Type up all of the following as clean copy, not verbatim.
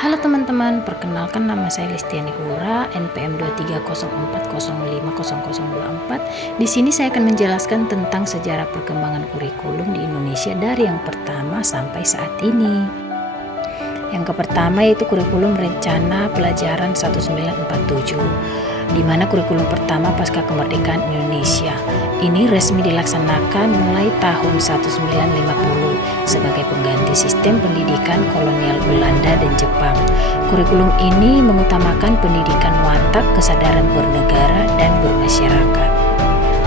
Halo teman-teman, perkenalkan nama saya Listiani Hura, NPM 2304050024. Di sini saya akan menjelaskan tentang sejarah perkembangan kurikulum di Indonesia dari yang pertama sampai saat ini. Yang pertama yaitu kurikulum rencana pelajaran 1947, di mana kurikulum pertama pasca kemerdekaan Indonesia. Ini resmi dilaksanakan mulai tahun 1950 sebagai pengganti sistem pendidikan kolonial Belanda dan Jepang. Kurikulum ini mengutamakan pendidikan watak, kesadaran bernegara dan bermasyarakat.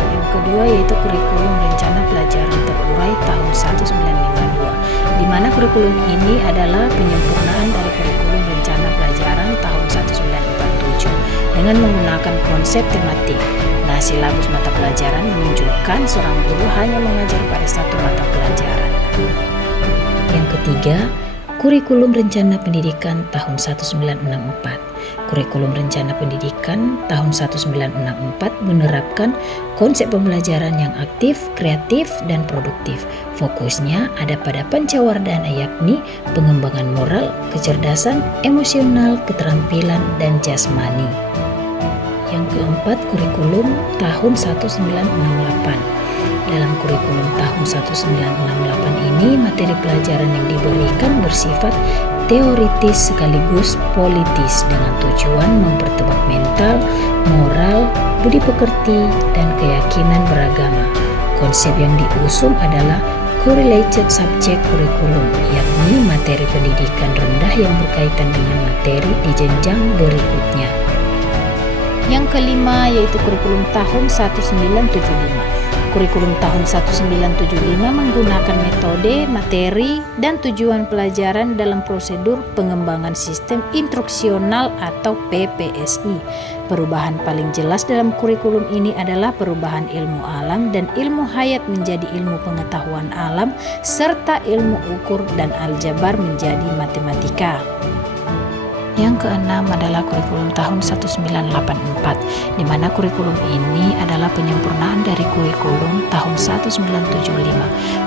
Yang kedua yaitu kurikulum rencana pelajaran terurai tahun 1952, di mana kurikulum ini adalah penyempurnaan dari kurikulum rencana pelajaran tahun 1947 dengan menggunakan konsep tematik. Nah, silabus mata pelajaran menunjukkan seorang guru hanya mengajar pada satu mata pelajaran. Yang ketiga, kurikulum rencana pendidikan tahun 1964. Kurikulum rencana pendidikan tahun 1964 menerapkan konsep pembelajaran yang aktif, kreatif, dan produktif. Fokusnya ada pada pencawardaan, yakni pengembangan moral, kecerdasan, emosional, keterampilan, dan jasmani. Yang keempat, kurikulum tahun 1968. Dalam kurikulum tahun 1968 ini, materi pelajaran yang diberikan bersifat teoritis sekaligus politis dengan tujuan mempertebak mental, moral, budi pekerti, dan keyakinan beragama. Konsep yang diusung adalah correlated subject curriculum, yakni materi pendidikan rendah yang berkaitan dengan materi di jenjang berikutnya. Yang kelima yaitu kurikulum tahun 1975. Kurikulum tahun 1975 menggunakan metode, materi, dan tujuan pelajaran dalam prosedur pengembangan sistem instruksional atau PPSI. Perubahan paling jelas dalam kurikulum ini adalah perubahan ilmu alam dan ilmu hayat menjadi ilmu pengetahuan alam, serta ilmu ukur dan aljabar menjadi matematika. Yang keenam adalah kurikulum tahun 1984, di mana kurikulum ini adalah penyempurnaan dari kurikulum tahun 1975.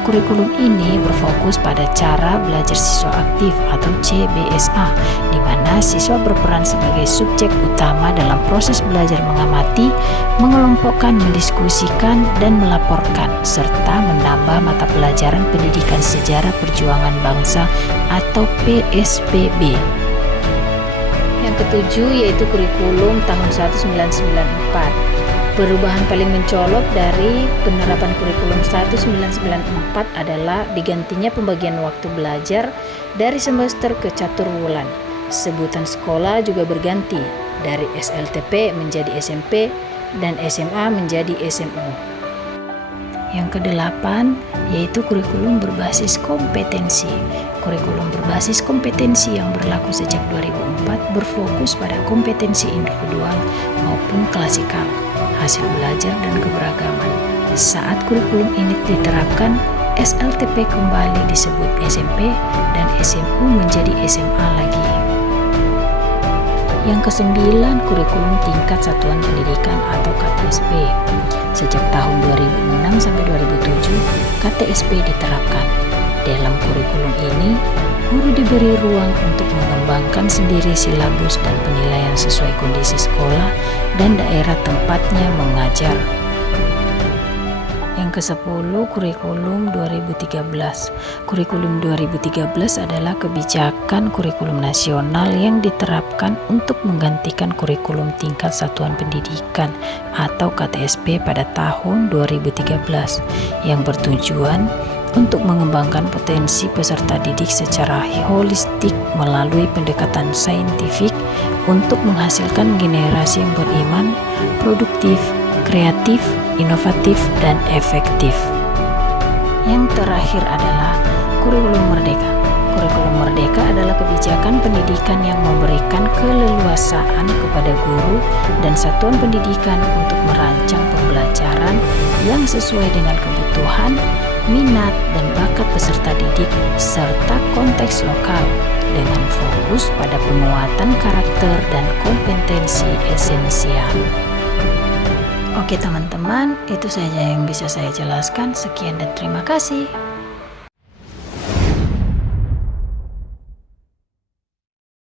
Kurikulum ini berfokus pada cara belajar siswa aktif atau CBSA, di mana siswa berperan sebagai subjek utama dalam proses belajar mengamati, mengelompokkan, mendiskusikan, dan melaporkan, serta menambah mata pelajaran pendidikan sejarah perjuangan bangsa atau PSPB. Yang ketujuh yaitu kurikulum tahun 1994. Perubahan paling mencolok dari penerapan kurikulum 1994 adalah digantinya pembagian waktu belajar dari semester ke catur wulan. Sebutan sekolah juga berganti dari SLTP menjadi SMP dan SMA menjadi SMU. Yang kedelapan yaitu kurikulum berbasis kompetensi. Kurikulum berbasis kompetensi yang berlaku sejak 2004 berfokus pada kompetensi individual maupun klasikal, hasil belajar dan keberagaman. Saat kurikulum ini diterapkan, SLTP kembali disebut SMP dan SMU menjadi SMA lagi. Yang kesembilan, kurikulum tingkat satuan pendidikan atau KTSP. Sejak tahun 2006 sampai 2007, KTSP diterapkan. Dalam kurikulum ini, guru diberi ruang untuk mengembangkan sendiri silabus dan penilaian sesuai kondisi sekolah dan daerah tempatnya mengajar. Yang ke-10, kurikulum 2013. Kurikulum 2013 adalah kebijakan kurikulum nasional yang diterapkan untuk menggantikan kurikulum tingkat satuan pendidikan atau KTSP pada tahun 2013 yang bertujuan untuk mengembangkan potensi peserta didik secara holistik melalui pendekatan saintifik untuk menghasilkan generasi yang beriman, produktif, kreatif, inovatif, dan efektif. Yang terakhir adalah kurikulum merdeka. Kurikulum merdeka adalah kebijakan pendidikan yang memberikan keleluasaan kepada guru dan satuan pendidikan untuk merancang pembelajaran yang sesuai dengan kebutuhan, minat, dan bakat peserta didik serta konteks lokal dengan fokus pada penguatan karakter dan kompetensi esensial. Oke teman-teman, itu saja yang bisa saya jelaskan. Sekian dan terima kasih.